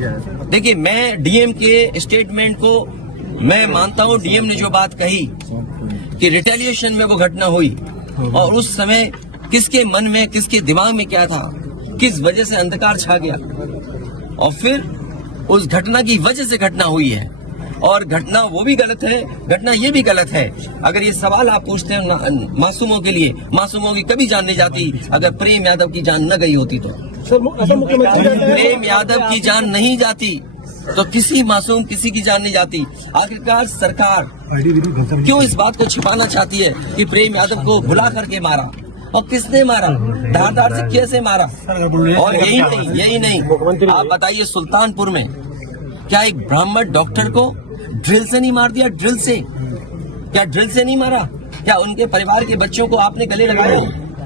देखिए, मैं डीएम के स्टेटमेंट को मैं मानता हूं। डीएम ने जो बात कही कि रिटेलिएशन में वो घटना हुई और उस समय किसके मन में, किसके दिमाग में क्या था, किस वजह से अंधकार छा गया और फिर उस घटना की वजह से घटना हुई है। और घटना वो भी गलत है, घटना ये भी गलत है। अगर ये सवाल आप पूछते हैं मासूमों के लिए, मासूमों की कभी जान नहीं जाती अगर प्रेम यादव की जान न गई होती तो। प्रेम यादव की जान नहीं जाती तो किसी मासूम किसी की जान नहीं जाती। आखिरकार सरकार क्यों इस बात को छिपाना चाहती है कि प्रेम यादव को भुला करके मारा और किसने मारा, धारदार से कैसे मारा। और यही नहीं आप बताइए, सुल्तानपुर में क्या एक ब्राह्मण डॉक्टर को ड्रिल से नहीं मार दिया? ड्रिल से क्या ड्रिल से नहीं मारा? क्या उनके परिवार के बच्चों को आपने गले लगाए?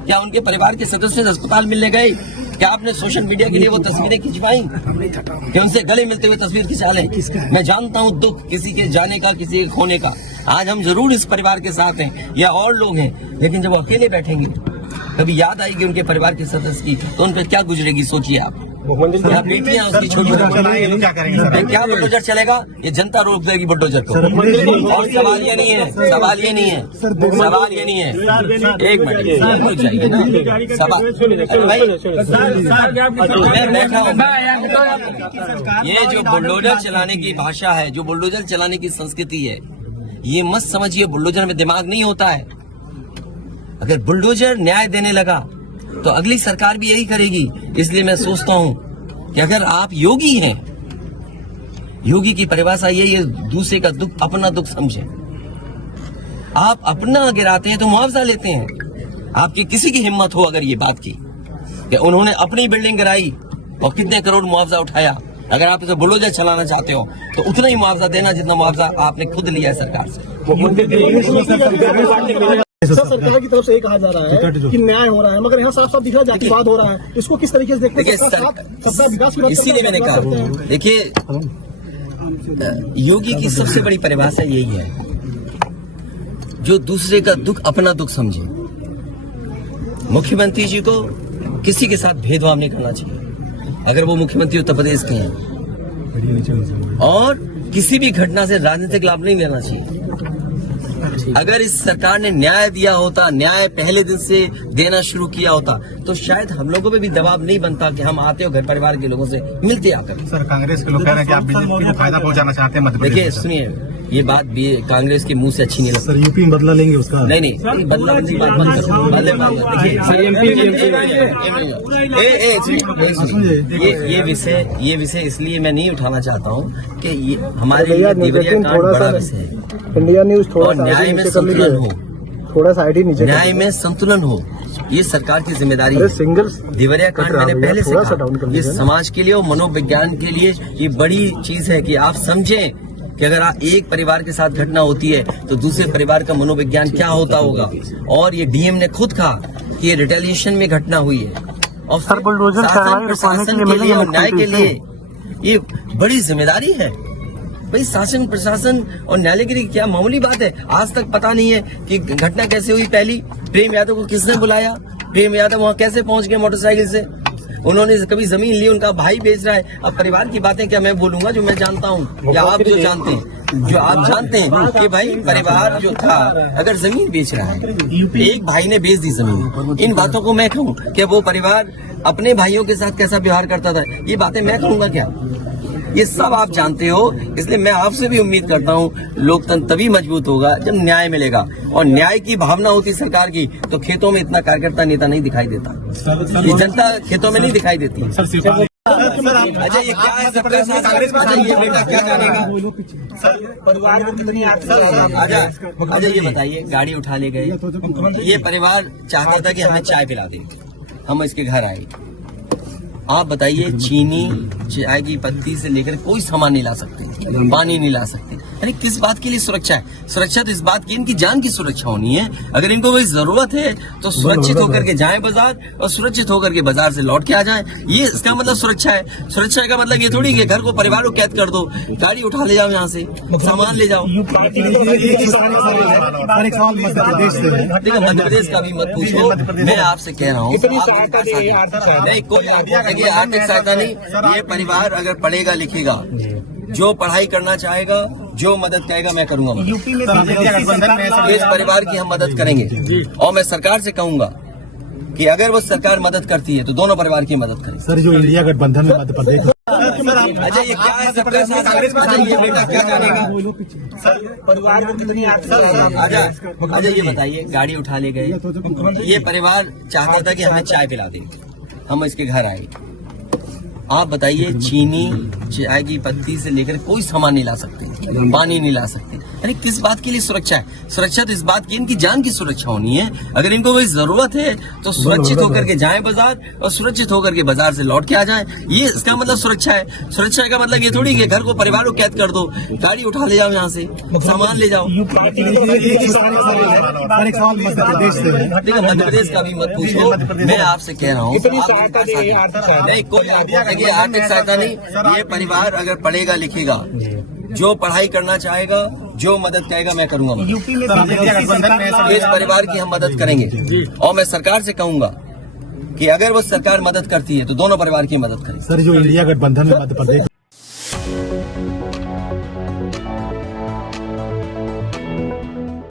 क्या उनके परिवार के सदस्य अस्पताल मिलने गए? क्या आपने सोशल मीडिया के लिए वो तस्वीरें खिंचवाई कि उनसे गले मिलते हुए तस्वीर खिंचा लें? मैं जानता हूं दुख किसी के जाने का, किसी के खोने का। आज हम जरूर इस परिवार के साथ हैं या और लोग हैं, लेकिन जब वो अकेले बैठेंगे कभी याद आएगी उनके परिवार के सदस्य की तो उन पर क्या गुजरेगी, सोचिए आप। क्या बेटियां उसकी छोटी क्या बुलडोजर चलेगा? ये जनता रोक देगी बुलडोजर को। और सवाल ये नहीं है, सवाल ये नहीं है, सवाल ये नहीं है। एक मिनट रुक जाइए ना, सवाल मैं बैठा हूँ। ये जो बुलडोजर चलाने की भाषा है, जो बुलडोजर चलाने की संस्कृति है, ये मत समझिए बुलडोजर में दिमाग नहीं होता है। अगर बुलडोजर न्याय देने लगा तो अगली सरकार भी यही करेगी। इसलिए मैं सोचता हूं कि अगर आप योगी हैं, योगी की परिभाषा यही है, दूसरे का दुख अपना दुख समझे। आप अपना गिराते हैं तो मुआवजा लेते हैं। आपकी किसी की हिम्मत हो अगर ये बात की कि उन्होंने अपनी बिल्डिंग गिराई और कितने करोड़ मुआवजा उठाया, अगर आप इसे बुलडोजर चलाना चाहते हो तो उतना ही मुआवजा देना जितना मुआवजा आपने खुद लिया है सरकार से। सर, सरकार की तरफ से ये कहा जा रहा है कि न्याय हो रहा है, मगर यहाँ साफ साफ दिख रहा है जातिवाद हो रहा है। इसको किस तरीके से देखते हैं? सबका विकास की बात, इसीलिए मैंने कहा, देखिए योगी की सबसे बड़ी परिभाषा यही है, जो दूसरे का दुख अपना दुख समझे। मुख्यमंत्री जी को किसी के साथ भेदभाव नहीं करना चाहिए अगर वो मुख्यमंत्री उत्तर प्रदेश के हैं, और किसी भी घटना से राजनीतिक लाभ नहीं लेना चाहिए। अगर इस सरकार ने न्याय दिया होता, न्याय पहले दिन से देना शुरू किया होता, तो शायद हम लोगों पे भी दबाव नहीं बनता कि हम आते हो घर परिवार के लोगों से मिलते आकर। सर, कांग्रेस के लोग कह रहे हैं कि आप बीजेपी को फायदा पहुंचाना चाहते हैं मध्य प्रदेश। देखिए सुनिए, ये बात भी कांग्रेस के मुंह से अच्छी नहीं लगती। सर, यूपी में बदला लेंगे उसका? नहीं, बदला की बात बंद करो। ये विषय इसलिए मैं नहीं उठाना चाहता हूँ कि ये हमारे लिए देवरिया कांड बड़ा विषय है। इंडिया न्यूज थोड़ा न्याय में संतुलन हो, थोड़ा सा आईडी नीचे, न्याय में संतुलन हो, ये सरकार की जिम्मेदारी है। देवरिया कांड मैंने पहले से कहा, ये समाज के लिए और मनोविज्ञान के लिए ये बड़ी चीज है कि आप समझें कि अगर आप एक परिवार के साथ घटना होती है तो दूसरे परिवार का मनोविज्ञान क्या होता होगा। और ये डीएम ने खुद कहा कि ये रिटेलिएशन में घटना हुई है और शासन प्रशासन के लिए और न्याय के लिए ये बड़ी जिम्मेदारी है। भाई शासन प्रशासन और न्यायालय के लिए क्या मामूली बात है? आज तक पता नहीं है कि घटना कैसे हुई। पहली, प्रेम यादव को किसने बुलाया, प्रेम यादव वहां कैसे पहुंच गए मोटरसाइकिल से, उन्होंने कभी जमीन ली, उनका भाई बेच रहा है। अब परिवार की बातें क्या मैं बोलूंगा जो मैं जानता हूँ या आप जो जानते हैं, जो आप जानते हैं कि भाई परिवार जो था अगर जमीन बेच रहा है, एक भाई ने बेच दी जमीन, इन बातों को मैं कहूँ कि वो परिवार अपने भाइयों के साथ कैसा व्यवहार करता था, ये बातें मैं कहूँगा क्या? ये सब आप जानते हो। इसलिए मैं आपसे भी उम्मीद करता हूँ लोकतंत्र तभी मजबूत होगा जब न्याय मिलेगा, और न्याय की भावना होती सरकार की तो खेतों में इतना कार्यकर्ता नेता नहीं दिखाई देता, ये जनता खेतों में नहीं दिखाई देती। अच्छा, ये क्या है सबका साथ? अच्छा, ये बेटा क्या जानेगा? अच्छा, ये बताइए, गाड़ी उठा ले गए, ये परिवार चाहता था कि हमें चाय पिला दे, हम इसके घर आए। आप बताइए, चीनी, चाय की पत्ती से लेकर कोई सामान नहीं ला सकते, पानी नहीं ला सकते। अरे किस बात के लिए सुरक्षा है? सुरक्षा तो इस बात की, इनकी जान की सुरक्षा होनी है। अगर इनको कोई जरूरत है तो सुरक्षित होकर के जाए बाजार और सुरक्षित होकर के बाजार से लौट के आ जाए। ये इसका मतलब सुरक्षा है। सुरक्षा का मतलब ये थोड़ी कि घर को, परिवार को कैद कर दो, गाड़ी उठा ले जाओ, यहाँ से सामान ले जाओ। देखो मध्य प्रदेश का भी मत पूछो, मैं आपसे कह रहा हूँ नहीं, कोई देखिए आर्थिक सहायता नहीं। ये परिवार अगर पढ़ेगा लिखेगा, जो पढ़ाई करना चाहेगा, जो मदद कहेगा, मैं करूंगा मदद। यूपी में गठबंधन में इस परिवार की हम मदद करेंगे और मैं सरकार से कहूंगा कि अगर वो सरकार मदद करती है तो दोनों परिवार की मदद करें। सर, जो इंडिया गठबंधन में मध्य प्रदेश अच्छा ये क्या है सबका साथ? अच्छा ये बेटा क्या जानेगा? परिवार को कितनी अच्छा ये बताइए, गाड़ी उठा ले गए, ये परिवार चाहता था कि हमें चाय पिला दे, हम इसके घर आए। आप बताइए, चीनी, चाय की पत्ती से लेकर कोई सामान नहीं ला सकते, पानी नहीं ला सकते। अरे किस बात के लिए सुरक्षा है? सुरक्षा तो इस बात की, इनकी जान की सुरक्षा होनी है। अगर इनको कोई जरूरत है तो सुरक्षित होकर के जाए बाजार और सुरक्षित होकर के बाजार से लौट के आ जाए। ये इसका मतलब सुरक्षा है। सुरक्षा का मतलब ये थोड़ी कि घर को, परिवार को कैद कर दो, गाड़ी उठा ले जाओ, यहाँ से सामान ले जाओ। देखो मध्य प्रदेश का भी मत पूछो, मैं आपसे कह रहा हूँ नहीं, कोई देखिए आर्थिक सहायता नहीं। ये परिवार अगर पढ़ेगा लिखेगा, जो पढ़ाई करना चाहेगा, जो मदद कहेगा, मैं करूंगा मदद। यूपी में गठबंधन में इस परिवार की हम मदद करेंगे और मैं सरकार से कहूंगा कि अगर वो सरकार मदद करती है तो दोनों परिवार की मदद करें। सर, जो इंडिया गठबंधन में मध्य प्रदेश